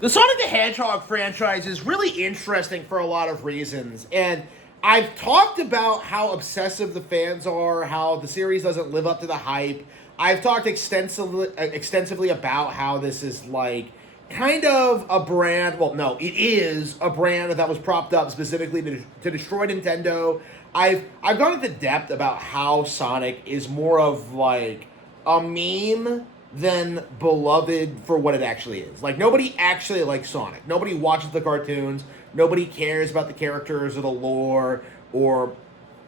The Sonic the Hedgehog franchise is really interesting for a lot of reasons, and I've talked about how obsessive the fans are, how the series doesn't live up to the hype. I've talked extensively about how this is like kind of a brand. Well, no, it is a brand that was propped up specifically to destroy Nintendo. I've gone into depth about how Sonic is more of like a meme than beloved for what it actually is. Like nobody actually likes Sonic. Nobody watches the cartoons. Nobody cares about the characters or the lore or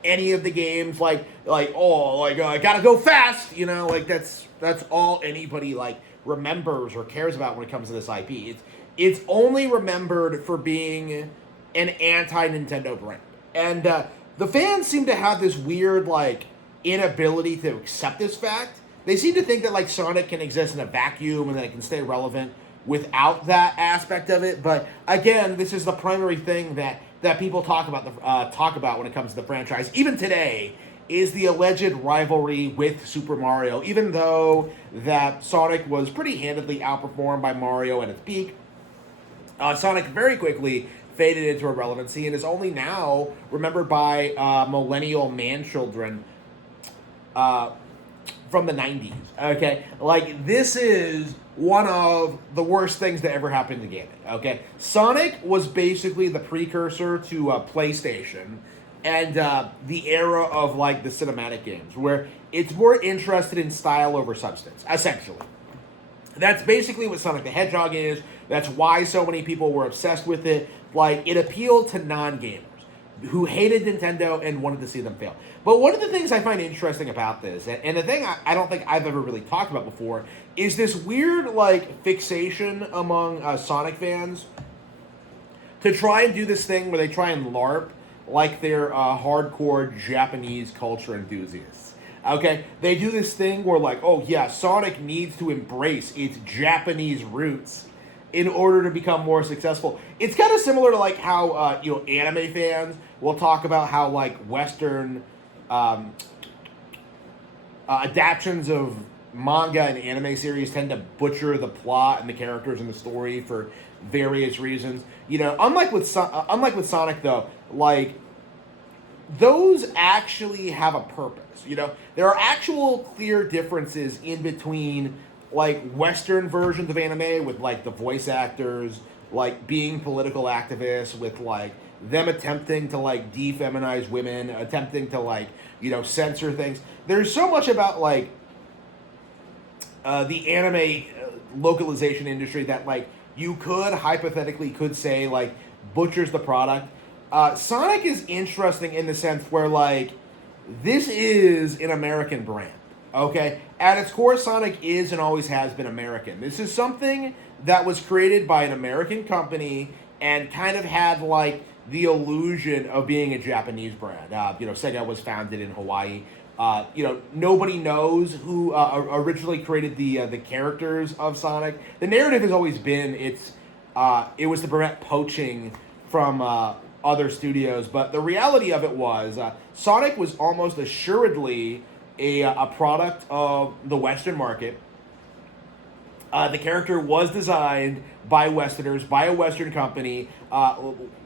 any of the games. I gotta go fast. You know, like that's all anybody like remembers or cares about when it comes to this IP. It's only remembered for being an anti-Nintendo brand, and the fans seem to have this weird like inability to accept this fact. They seem to think that like Sonic can exist in a vacuum and that it can stay relevant without that aspect of it. But again, this is the primary thing that people talk about when it comes to the franchise. Even today, is the alleged rivalry with Super Mario. Even though that Sonic was pretty handedly outperformed by Mario at its peak, Sonic very quickly faded into irrelevancy and is only now remembered by millennial man-children from the 90s, okay? Like, this is one of the worst things that ever happened in gaming, okay? Sonic was basically the precursor to PlayStation and the era of, like, the cinematic games, where it's more interested in style over substance, essentially. That's basically what Sonic the Hedgehog is. That's why so many people were obsessed with it. Like, it appealed to non-gamers who hated Nintendo and wanted to see them fail. But one of the things I find interesting about this, and the thing I don't think I've ever really talked about before, is this weird, like, fixation among Sonic fans to try and do this thing where they try and LARP like they're hardcore Japanese culture enthusiasts. Okay? They do this thing where, like, oh, yeah, Sonic needs to embrace its Japanese roots in order to become more successful. It's kind of similar to like how anime fans will talk about how like Western adaptions of manga and anime series tend to butcher the plot and the characters and the story for various reasons. You know, unlike with Sonic though, like those actually have a purpose. You know, there are actual clear differences in between like Western versions of anime with like the voice actors like being political activists, with like them attempting to like defeminize women, attempting to like censor things. There's so much about like the anime localization industry that like you could say like butchers the product. Sonic is interesting in the sense where like this is an American brand. Okay, at its core, Sonic is and always has been American. This is something that was created by an American company and kind of had like the illusion of being a Japanese brand. Sega was founded in Hawaii. Nobody knows who originally created the characters of Sonic. The narrative has always been it was the brand poaching from other studios, but the reality of it was Sonic was almost assuredly a product of the Western market. The character was designed by Westerners, by a Western company,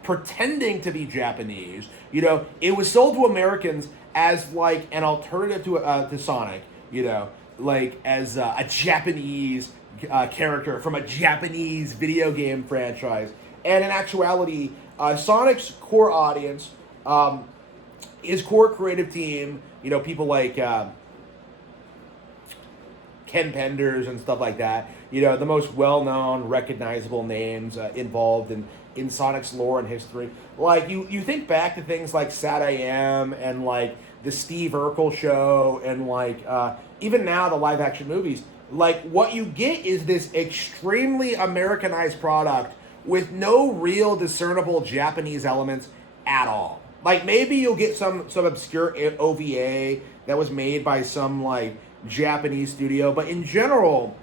pretending to be Japanese. It was sold to Americans as like an alternative to Sonic. Like as a Japanese character from a Japanese video game franchise. And in actuality, Sonic's core audience, his core creative team, people like Ken Penders and stuff like that. The most well-known, recognizable names involved in Sonic's lore and history. Like, you think back to things like Sad I Am and, like, the Steve Urkel show and, like, even now the live-action movies. Like, what you get is this extremely Americanized product with no real discernible Japanese elements at all. Like, maybe you'll get some obscure OVA that was made by some, like, Japanese studio. But in general,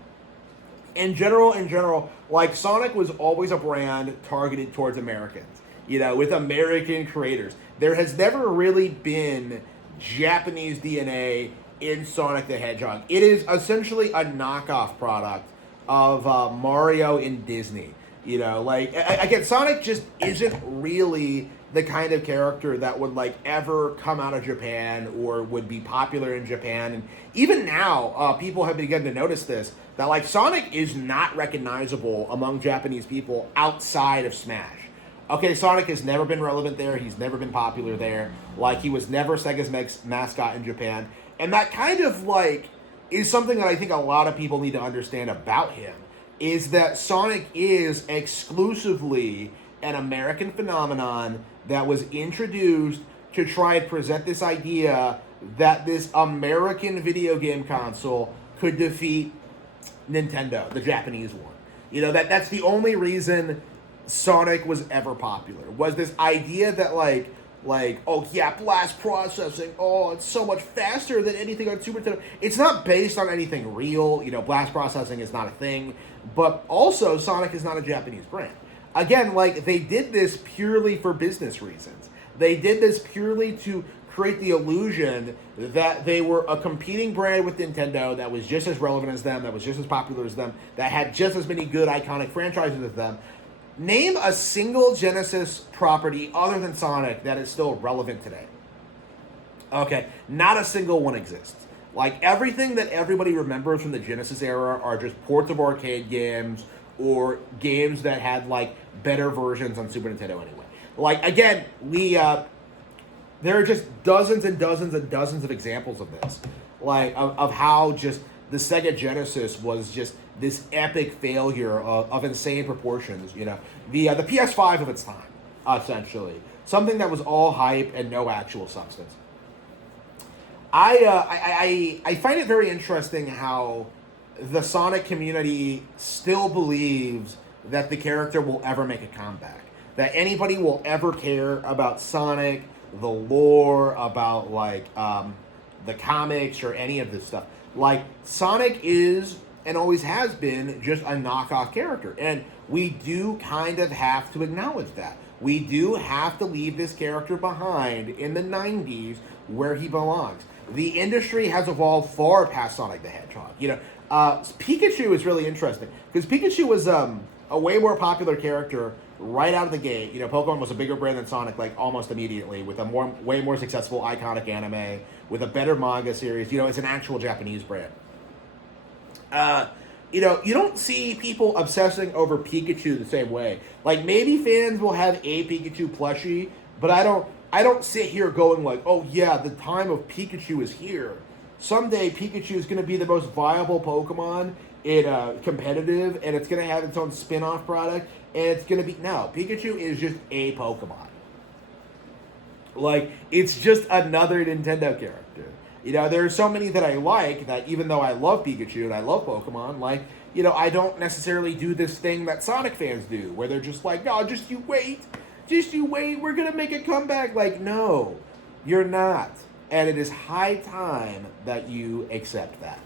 like, Sonic was always a brand targeted towards Americans, with American creators. There has never really been Japanese DNA in Sonic the Hedgehog. It is essentially a knockoff product of Mario in Disney. You know, like, again, Sonic just isn't really the kind of character that would, like, ever come out of Japan or would be popular in Japan. And even now, people have begun to notice this, that, like, Sonic is not recognizable among Japanese people outside of Smash. Okay, Sonic has never been relevant there. He's never been popular there. Like, he was never Sega's mascot in Japan. And that kind of, like, is something that I think a lot of people need to understand about him, is that Sonic is exclusively an American phenomenon that was introduced to try and present this idea that this American video game console could defeat Nintendo, the Japanese one. You know, that's the only reason Sonic was ever popular, was this idea that like, oh yeah, blast processing, oh, it's so much faster than anything on Super Nintendo. It's not based on anything real, you know, blast processing is not a thing, but also Sonic is not a Japanese brand. Again, like, they did this purely for business reasons. They did this purely to create the illusion that they were a competing brand with Nintendo that was just as relevant as them, that was just as popular as them, that had just as many good iconic franchises as them. Name a single Genesis property other than Sonic that is still relevant today. Okay, not a single one exists. Like, everything that everybody remembers from the Genesis era are just ports of arcade games or games that had, like, better versions on Super Nintendo anyway. Like, again, there are just dozens and dozens and dozens of examples of this. Like, of how just the Sega Genesis was just this epic failure of insane proportions, you know. The PS5 of its time, essentially. Something that was all hype and no actual substance. I find it very interesting how the Sonic community still believes that the character will ever make a comeback. That anybody will ever care about Sonic, the lore, about, like, the comics or any of this stuff. Like, Sonic is, and always has been, just a knockoff character. And we do kind of have to acknowledge that. We do have to leave this character behind in the 90s where he belongs. The industry has evolved far past Sonic the Hedgehog. You know, Pikachu is really interesting, because Pikachu was a way more popular character right out of the gate. You know, Pokemon was a bigger brand than Sonic, like, almost immediately, with a way more successful iconic anime, with a better manga series. You know, it's an actual Japanese brand. You know, you don't see people obsessing over Pikachu the same way. Like, maybe fans will have a Pikachu plushie, but I don't sit here going like, oh yeah, the time of Pikachu is here. Someday Pikachu is going to be the most viable Pokemon in competitive, and it's going to have its own spin-off product, and it's going to be... No, Pikachu is just a Pokemon. Like, it's just another Nintendo character. You know, there are so many that I like that even though I love Pikachu and I love Pokemon, like, you know, I don't necessarily do this thing that Sonic fans do, where they're just like, no, just you wait, we're going to make a comeback. Like, no, you're not. And it is high time that you accept that.